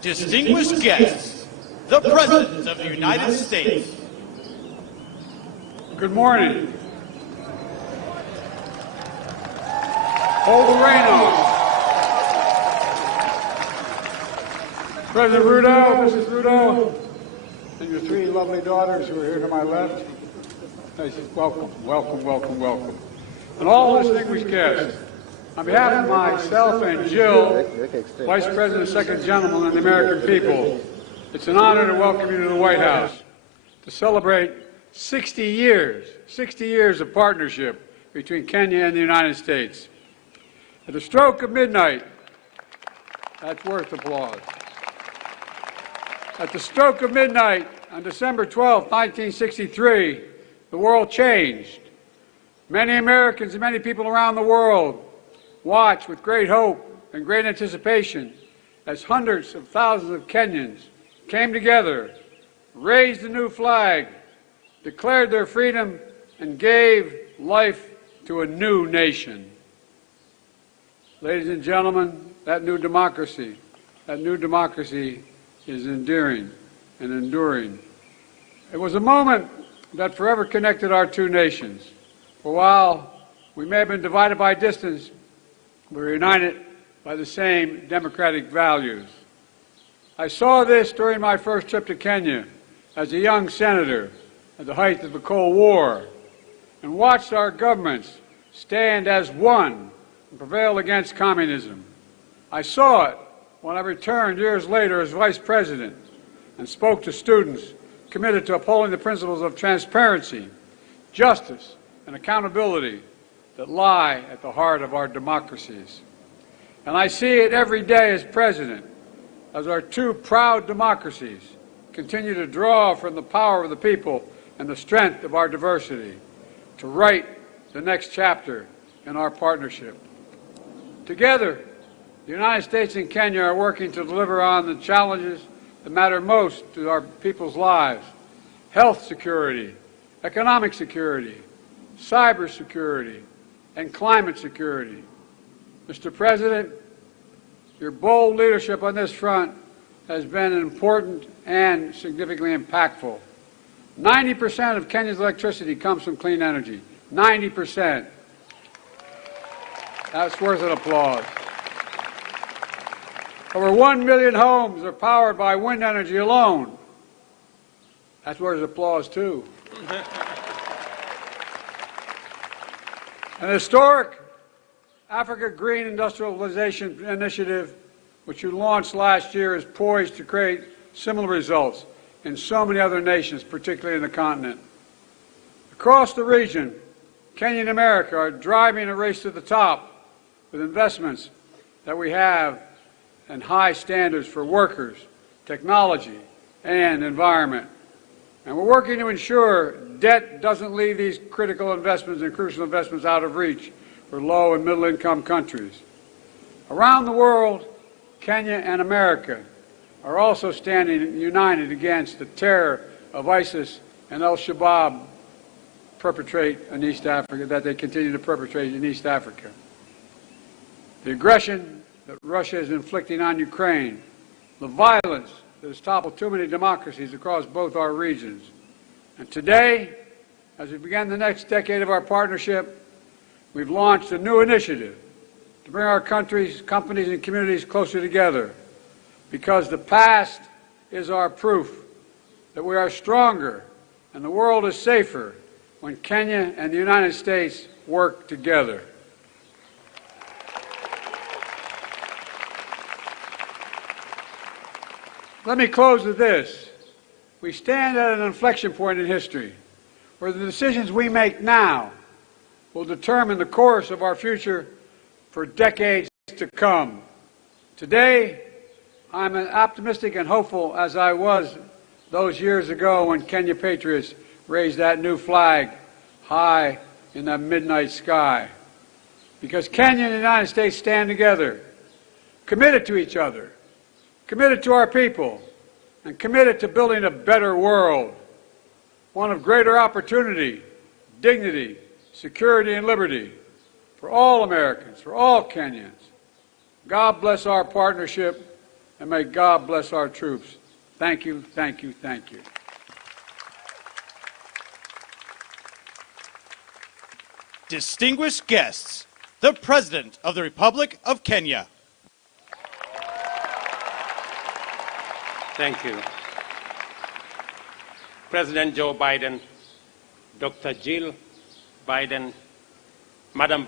Distinguished guests, the President of the United States. Good morning. Hold the rain on. President Rudeau, Mrs. Rudeau, and your three lovely daughters who are here to my left. Welcome, welcome, welcome, welcome. And all distinguished guests, on behalf of myself and Jill, Vice President, Second Gentleman, and the American people, it's an honor to welcome you to the White House to celebrate 60 years of partnership between Kenya and the United States. At the stroke of midnight, that's worth applause. At the stroke of midnight on December 12, 1963, the world changed. Many Americans and many people around the world watched with great hope and great anticipation as hundreds of thousands of Kenyans came together, raised a new flag, declared their freedom, and gave life to a new nation. Ladies and gentlemen, that new democracy is endearing and enduring. It was a moment that forever connected our two nations. For while we may have been divided by distance, we were united by the same democratic values. I saw this during my first trip to Kenya as a young senator at the height of the Cold War, and watched our governments stand as one and prevail against communism. I saw it when I returned years later as Vice President and spoke to students committed to upholding the principles of transparency, justice, and accountability that lie at the heart of our democracies. And I see it every day as President, as our two proud democracies continue to draw from the power of the people and the strength of our diversity to write the next chapter in our partnership. Together, the United States and Kenya are working to deliver on the challenges that matter most to our people's lives: health security, economic security, cyber security, and climate security. Mr. President, your bold leadership on this front has been important and significantly impactful. 90% of Kenya's electricity comes from clean energy. 90%. That's worth an applause. Over 1 million homes are powered by wind energy alone. That's worth applause, too. An historic Africa Green Industrialization Initiative, which you launched last year, is poised to create similar results in so many other nations, particularly in the continent. Across the region, Kenya and America are driving a race to the top with investments that we have and high standards for workers, technology, and environment. And we're working to ensure debt doesn't leave these critical investments and crucial investments out of reach for low and middle income countries. Around the world, Kenya and America are also standing united against the terror of ISIS and Al-Shabaab perpetrate in East Africa, that they continue to perpetrate in East Africa. The aggression that Russia is inflicting on Ukraine, the violence that has toppled too many democracies across both our regions. And today, as we begin the next decade of our partnership, we've launched a new initiative to bring our countries, companies, and communities closer together, because the past is our proof that we are stronger and the world is safer when Kenya and the United States work together. Let me close with this. We stand at an inflection point in history where the decisions we make now will determine the course of our future for decades to come. Today, I'm as optimistic and hopeful as I was those years ago when Kenya patriots raised that new flag high in the midnight sky. Because Kenya and the United States stand together, committed to each other, committed to our people, and committed to building a better world, one of greater opportunity, dignity, security, and liberty for all Americans, for all Kenyans. God bless our partnership, and may God bless our troops. Thank you, thank you, thank you. Distinguished guests, the President of the Republic of Kenya. Thank you. President Joe Biden, Dr. Jill Biden, Madam Vice